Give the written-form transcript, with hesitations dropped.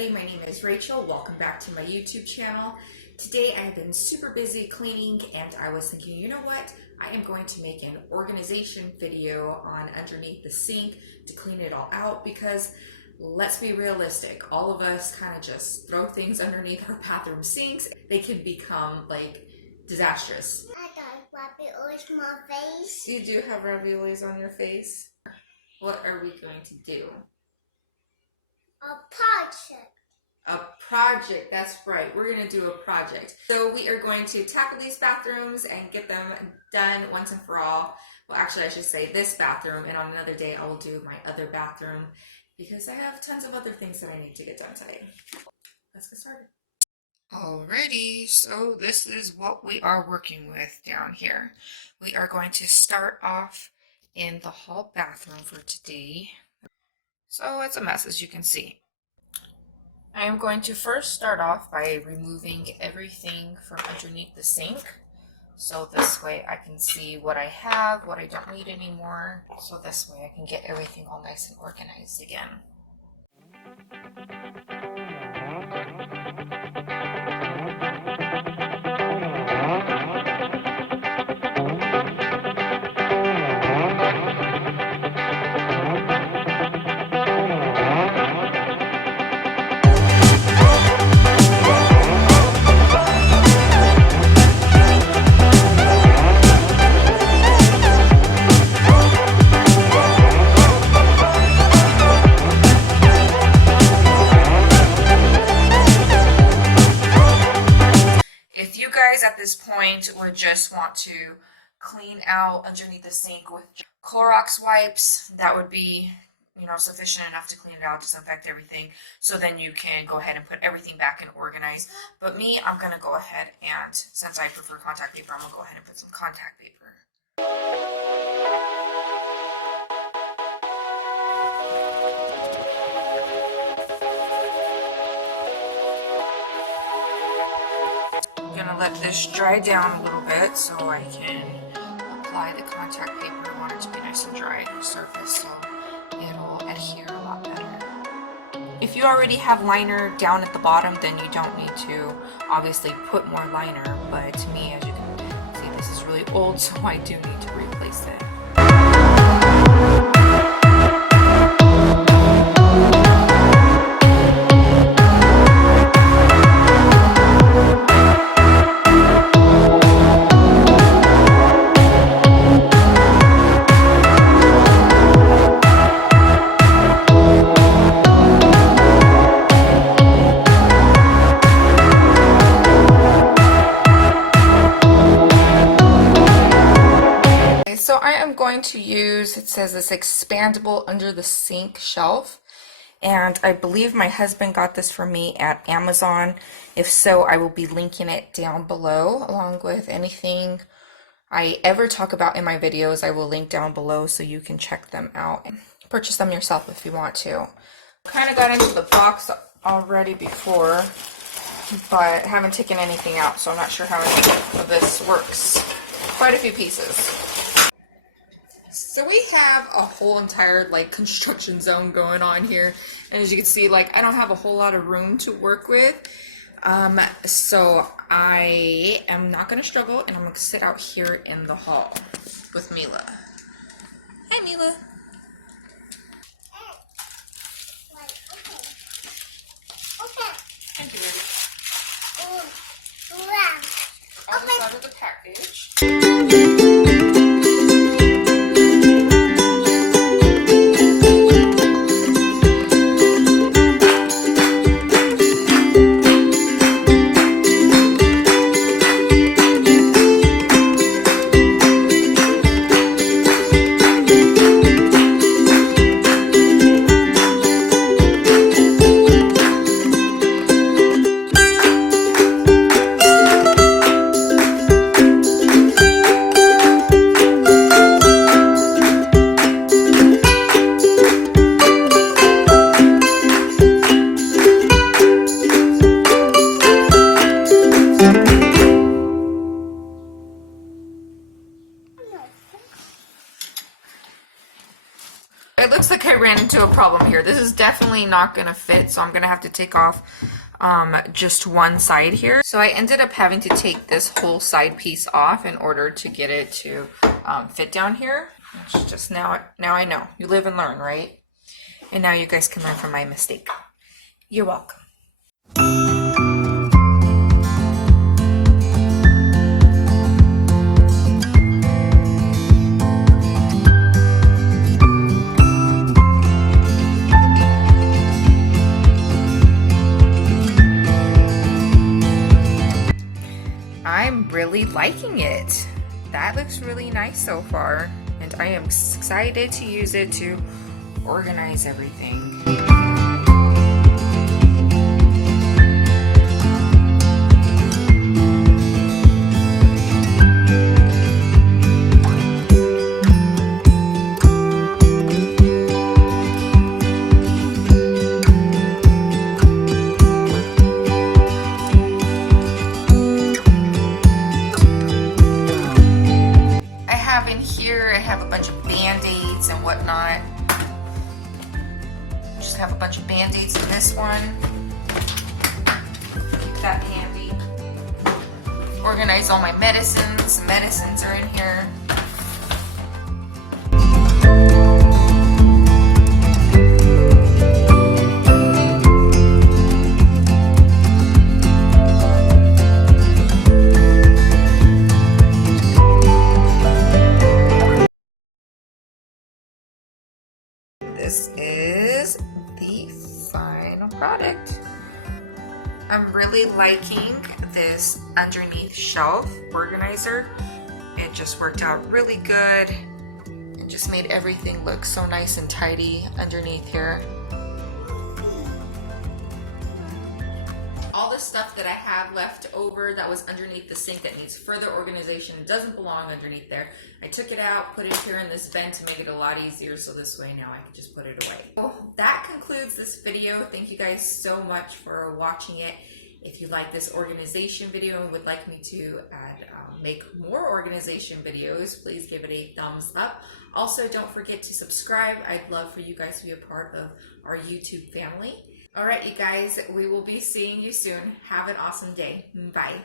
everybody, my name is Rachel. Welcome back to my YouTube channel. Today I've been super busy cleaning and I was thinking, you know what? I am going to make an organization video on underneath the sink to clean it all out because let's be realistic, all of us kind of just throw things underneath our bathroom sinks. They can become like disastrous. I got raviolis on my face. You do have raviolis on your face? What are we going to do? A project. A project, that's right. We're going to do a project. So we are going to tackle these bathrooms and get them done once and for all. Well, actually, I should say this bathroom, and on another day I will do my other bathroom because I have tons of other things that I need to get done today. Let's get started. Alrighty, so this is what we are working with down here. We are going to start off in the hall bathroom for today. So it's a mess, as you can see. I am going to first start off by removing everything from underneath the sink. So this way I can see what I have, what I don't need anymore. So this way I can get everything all nice and organized again. At this point would just want to clean out underneath the sink with Clorox wipes, that would be, sufficient enough to clean it out, disinfect everything, so then you can go ahead and put everything back and organize. But me, I'm going to go ahead and, since I prefer contact paper, I'm going to go ahead and put some contact paper. I'm going to let this dry down a little bit so I can apply the contact paper. I want it to be nice and dry on the surface so it'll adhere a lot better. If you already have liner down at the bottom, then you don't need to obviously put more liner, but to me, as you can see, this is really old, so I do need to replace it. So I am going to use, it says this expandable under the sink shelf, and I believe my husband got this for me at Amazon. If so, I will be linking it down below along with anything I ever talk about in my videos. I will link down below so you can check them out and purchase them yourself if you want to. Kind of got into the box already before, but haven't taken anything out, so I'm not sure how any of this works. Quite a few pieces. So we have a whole entire construction zone going on here, and as you can see, I don't have a whole lot of room to work with, so I am not going to struggle, and I'm going to sit out here in the hall with Mila. Hi, Mila. Thank you, baby. Other side of the package. ran into a problem here. This is definitely not gonna fit, so I'm gonna have to take off just one side here. So I ended up having to take this whole side piece off in order to get it to fit down here. It's just now I know. You live and learn, right? And now you guys can learn from my mistake. You're welcome. I'm really liking it. That looks really nice so far, and I am excited to use it to organize everything. I have a bunch of band-aids and whatnot. Just have a bunch of band-aids in this one. Keep that handy. Organize all my medicines. The medicines are in here. This is the final product. I'm really liking this underneath shelf organizer. It just worked out really good. It just made everything look so nice and tidy underneath here. All the stuff that I have left over that was underneath the sink that needs further organization doesn't belong underneath there. I took it out, put it here in this vent to make it a lot easier, so this way now I can just put it away. Well, that concludes this video. Thank you guys so much for watching it. If you like this organization video and would like me to make more organization videos, please give it a thumbs up. Also, don't forget to subscribe. I'd love for you guys to be a part of our YouTube family. All right, you guys, we will be seeing you soon. Have an awesome day. Bye.